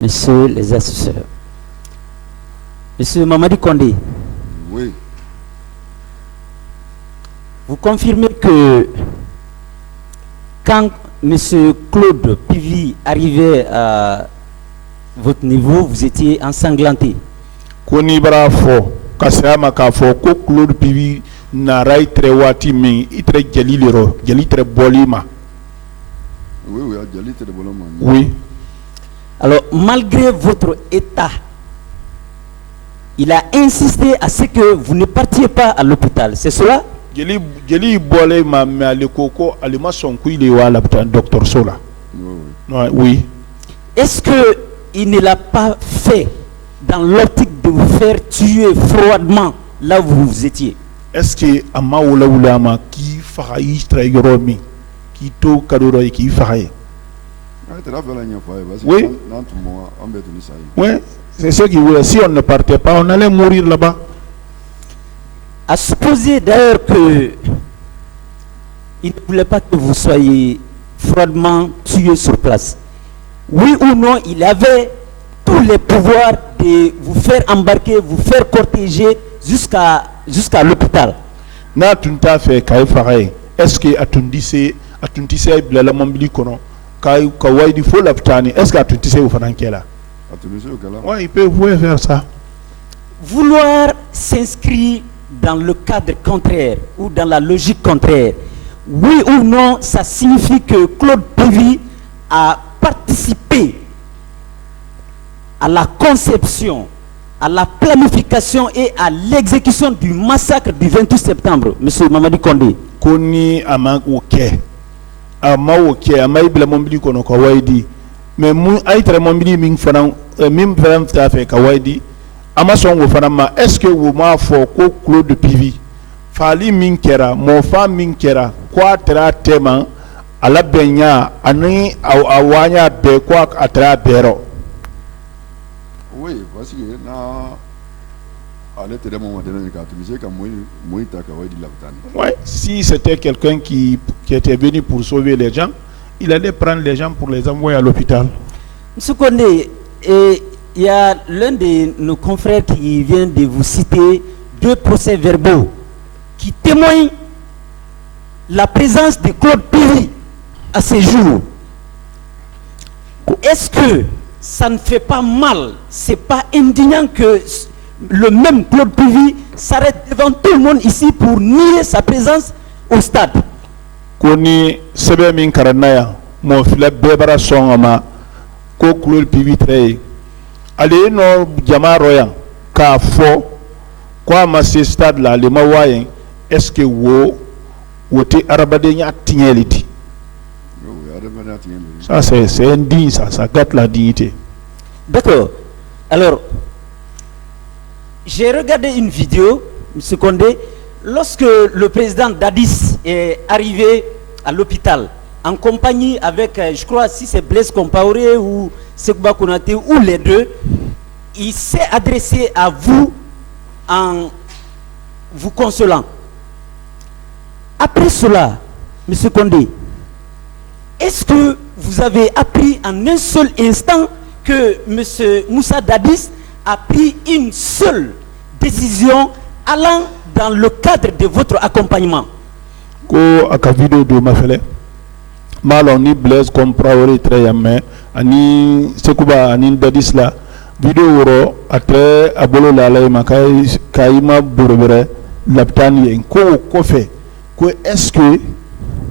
Messieurs les assesseurs, Monsieur Mamadi Kondé, oui. Vous confirmez que quand Monsieur Claude Pivi arrivait à votre niveau, vous étiez ensanglanté. Koni bara fo kasama ka fo ko Claude Pivi na rai tre wati mi itre gelilero gelitre bolima. Oui, gelite de bolima. Oui. Alors, malgré votre état, il a insisté à ce que vous ne partiez pas à l'hôpital. C'est cela? Geli bolima mais ale koko ale ma son kuile wala docteur Sola. Oui. Est-ce que il ne l'a pas fait dans l'optique de vous faire tuer froidement là où vous étiez? Est-ce que ama wula ma ki fahayi trayoromi ki to kadoro ki fahayi? Oui. Oui, c'est ce qu'il voulait. Si on ne partait pas, on allait mourir là-bas. À supposer d'ailleurs que il ne voulait pas que vous soyez froidement tué sur place. Oui ou non, il avait tous les pouvoirs de vous faire embarquer, vous faire cortéger jusqu'à l'hôpital. Na tunta fait kay faray. Est-ce que atundise blala mambili kono kay kawaidi fo laptani? Est-ce que atundise ou fanankela? Ouais, il peut faire ça. Vouloir s'inscrire dans le cadre contraire ou dans la logique contraire, oui ou non, ça signifie que Claude Pivi a participé à la conception, à la planification et à l'exécution du massacre du 28 septembre, Monsieur Mamadi Kondé. Koni ama oke. Ama oke, ama ibla mambili kono kawaidi. Mais mu aitre mambili ming fana mim fana ta fait kawaidi. Ama son wo fana ma est-ce que vous ma fo ko Claude Pivi fali minkera mo fa minkera kwa tra tema ala benya ani awanya be kwa atra bero? Oui, parce que na allait te demander de cartoucher comme moi ta kawaidi laptani. Ouais, si c'était quelqu'un qui était venu pour sauver les gens, il allait prendre les gens pour les envoyer à l'hôpital. Monsieur Kondé, il y a l'un de nos confrères qui vient de vous citer deux procès-verbaux qui témoignent la présence de Claude Pivi à ces jours. Est-ce que ça ne fait pas mal, c'est pas indignant que le même Claude Pivi s'arrête devant tout le monde ici pour nier sa présence au stade? Koni sebe min karanaya mo fila bebara songama ko Claude Pivi trey ale no jama royan ka fo kwa ma se stade la le mawayen est-ce que wote arabade nya tigneliti? Ça c'est indigne, ça gâte la dignité. D'accord. Alors, j'ai regardé une vidéo, M. Kondé, lorsque le président Dadis est arrivé à l'hôpital en compagnie avec, je crois, si c'est Blaise Compaoré ou Sekouba Konaté ou les deux, il s'est adressé à vous en vous consolant. Après cela, M. Kondé, est-ce que vous avez appris en un seul instant que M. Moussa Dadis a pris une seule décision allant dans le cadre de votre accompagnement? Ko aka vidéo do mafele malon ni Blaise Compaoré très yamé ani Sekouba ani Dadis la vidéo ro atre abolo la la makay kayima burbere laptani ko fait ko est-ce que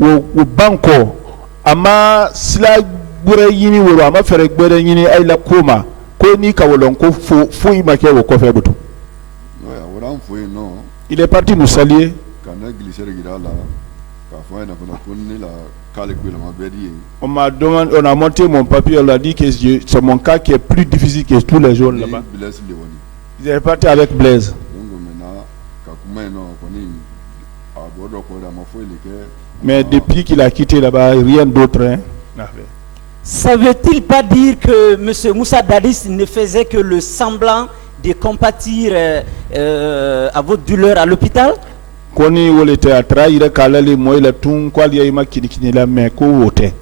au banco ama sila bure yini woro ama fere gbere yini ay la koma ko ni kawolon ko fo imake wo ko fe butu. Non. Il est parti nous saluer. On a monté mon papier, on a dit que c'est mon cas qui est plus difficile que tous les jours là-bas. Il est parti avec Blaise. Mais depuis qu'il a quitté là-bas, rien d'autre. Hein. Ça veut-il pas dire que M. Moussa Dadis ne faisait que le semblant de compatir à votre douleur à l'hôpital? Koni wolete atraire kalali moy la tun kwali ay makini kini la me ko wote.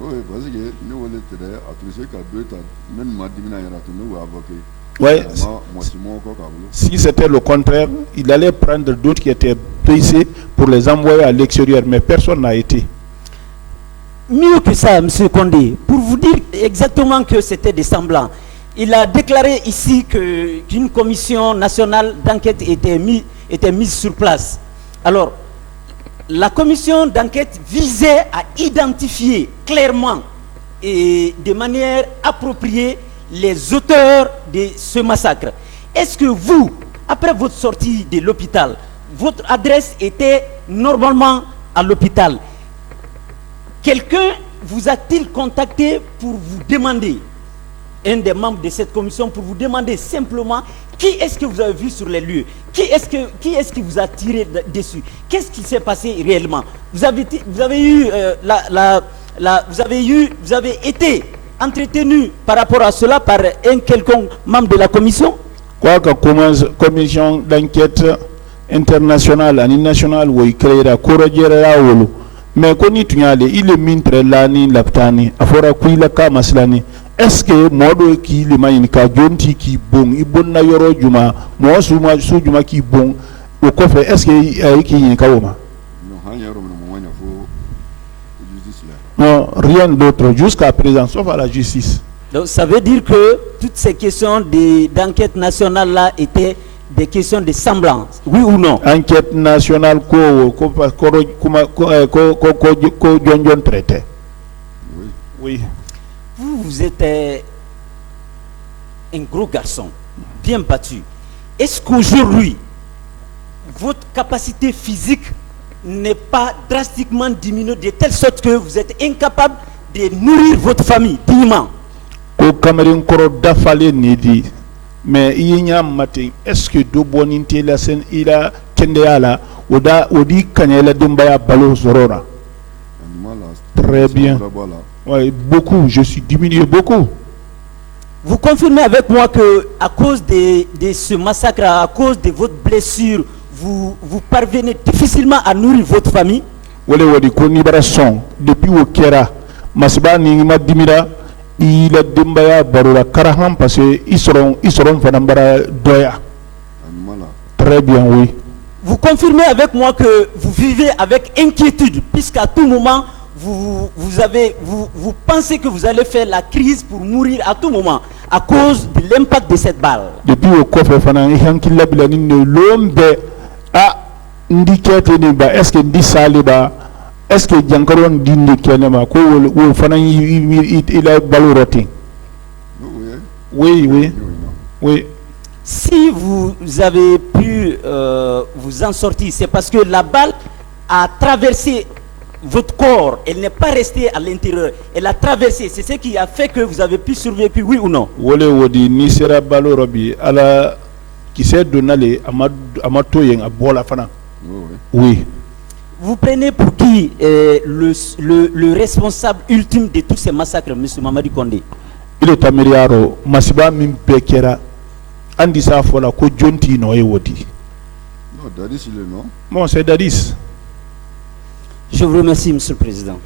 Oui, parce que nous Ouais. Si c'était le contraire, il allait prendre d'autres qui étaient blessés pour les envoyer à l'extérieur, mais personne n'a été. Mieux que ça, M. Condé, pour vous dire exactement que c'était des semblants, il a déclaré ici qu'une commission nationale d'enquête était mise sur place. Alors, la commission d'enquête visait à identifier clairement et de manière appropriée les auteurs de ce massacre. Est-ce que vous, après votre sortie de l'hôpital, votre adresse était normalement à l'hôpital? Quelqu'un vous a-t-il contacté pour vous demander, un des membres de cette commission, pour vous demander simplement qui est-ce que vous avez vu sur les lieux? Qui est-ce qui vous a tiré dessus? Qu'est-ce qui s'est passé réellement? Vous avez été entretenu par rapport à cela par un quelconque membre de la commission? Quoi que commission d'enquête internationale et nationale où il créera corrigera wolo mais koni tunyale il est mintre lani laptani afora kuila kama slani est-ce que modo ki le mayin ka jonti ki bon ibonna yoro juma mo suma su juma ki bon o ko fe est-ce que ay ki yin kawoma non rien d'autre jusqu'à présent sauf à la justice. Donc ça veut dire que toutes ces questions d'enquête nationale là étaient des questions de semblance, oui ou non? Enquête nationale traité. Oui. Vous êtes un gros garçon, bien battu. Est-ce qu'aujourd'hui, votre capacité physique n'est pas drastiquement diminuée de telle sorte que vous êtes incapable de nourrir votre famille dignement? Au Cameroun, mais il y a un matin, est-ce que deux bonnes la scène il a Kendéala Odi Kanyela Dumbaya Balo Zorora? Très bien. Ouais, beaucoup, je suis diminué beaucoup. Vous confirmez avec moi que à cause de ce massacre, à cause de votre blessure, vous parvenez difficilement à nourrir votre famille? Depuis au Kera, Masba Ningima Dimira, il a Dimbaya Barola Karaham parce qu'ils seront Fanambara Doya. Très bien, oui. Vous confirmez avec moi que vous vivez avec inquiétude, puisqu'à tout moment, vous pensez que vous allez faire la crise pour mourir à tout moment à cause de l'impact de cette balle. Depuis au coffre, l'homme est-ce que dit ça est-ce que Jankaron dit il a baloroté? Oui. Si vous avez pu vous en sortir, c'est parce que la balle a traversé votre corps, elle n'est pas restée à l'intérieur, elle a traversé, c'est ce qui a fait que vous avez pu survivre, oui ou non? Qui s'est donné à Bola Fana. Oui. Vous prenez pour qui le responsable ultime de tous ces massacres, M. Mamadi Condé? Il est amériaro, Masiba Mimpekera, Andisa Fola, Ko Jonti no Ewodi. Non, Dadis il est non. Bon, c'est Dadis. Je vous remercie, M. le Président.